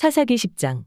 사사기 10장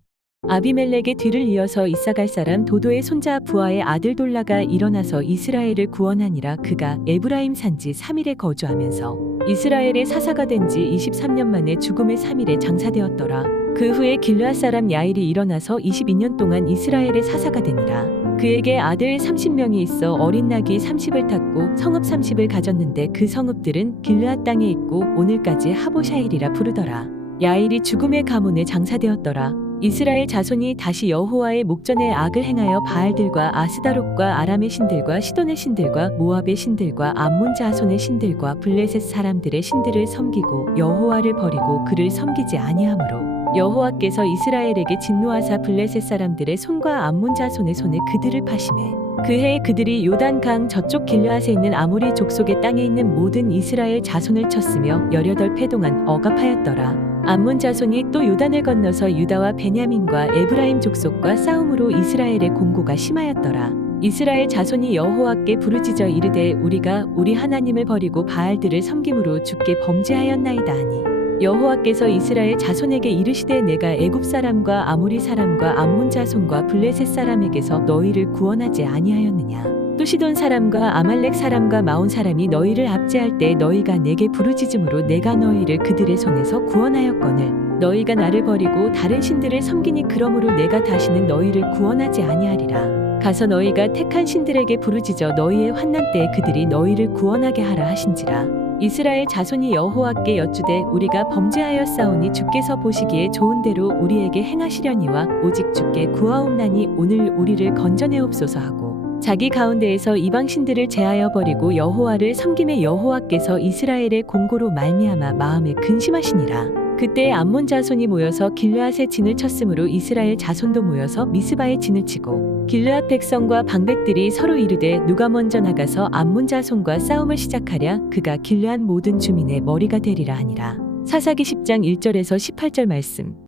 아비멜렉의 뒤를 이어서 이사갈 사람 도도의 손자 부하의 아들 돌라가 일어나서 이스라엘을 구원하니라 그가 에브라임 산지 3일에 거주하면서 이스라엘의 사사가 된 지 23년 만에 죽음의 3일에 장사되었더라. 그 후에 길르 사람 야일이 일어나서 22년 동안 이스라엘의 사사가 되니라. 그에게 아들 30명이 있어 어린 낙이 30을 탔고 성읍 30을 가졌는데 그 성읍들은 길르 땅에 있고 오늘까지 하보샤일이라 부르더라. 야일이 죽음의 가문에 장사되었더라. 이스라엘 자손이 다시 여호와의 목전에 악을 행하여 바알들과 아스다롯과 아람의 신들과 시돈의 신들과 모압의 신들과 암몬 자손의 신들과 블레셋 사람들의 신들을 섬기고 여호와를 버리고 그를 섬기지 아니하므로 여호와께서 이스라엘에게 진노하사 블레셋 사람들의 손과 암몬 자손의 손에 그들을 파심해 그해 그들이 요단강 저쪽 길르앗에 있는 아모리 족속의 땅에 있는 모든 이스라엘 자손을 쳤으며 열여패 동안 억압하였더라. 암몬 자손이 또 요단을 건너서 유다와 베냐민과 에브라임 족속과 싸움으로 이스라엘의 공고가 심하였더라. 이스라엘 자손이 여호와께 부르짖어 이르되 우리가 우리 하나님을 버리고 바알들을 섬김으로 주께 범죄하였나이다 하니 여호와께서 이스라엘 자손에게 이르시되 내가 애굽 사람과 아모리 사람과 암몬 자손과 블레셋 사람에게서 너희를 구원하지 아니하였느냐 또 시돈 사람과 아말렉 사람과 마온 사람이 너희를 압제할 때 너희가 내게 부르짖음으로 내가 너희를 그들의 손에서 구원하였거늘 너희가 나를 버리고 다른 신들을 섬기니 그러므로 내가 다시는 너희를 구원하지 아니하리라 가서 너희가 택한 신들에게 부르짖어 너희의 환난 때 그들이 너희를 구원하게 하라 하신지라 이스라엘 자손이 여호와께 여쭈되 우리가 범죄하였사오니 주께서 보시기에 좋은 대로 우리에게 행하시려니와 오직 주께 구하옵나니 오늘 우리를 건져내옵소서 하고 자기 가운데에서 이방신들을 제하여 버리고 여호와를 섬김의 여호와께서 이스라엘의 공고로 말미암아 마음에 근심하시니라. 그때 암몬 자손이 모여서 길르앗에 진을 쳤으므로 이스라엘 자손도 모여서 미스바에 진을 치고 길르앗 백성과 방백들이 서로 이르되 누가 먼저 나가서 암몬 자손과 싸움을 시작하랴 그가 길르앗 모든 주민의 머리가 되리라 하니라. 사사기 10장 1절에서 18절 말씀.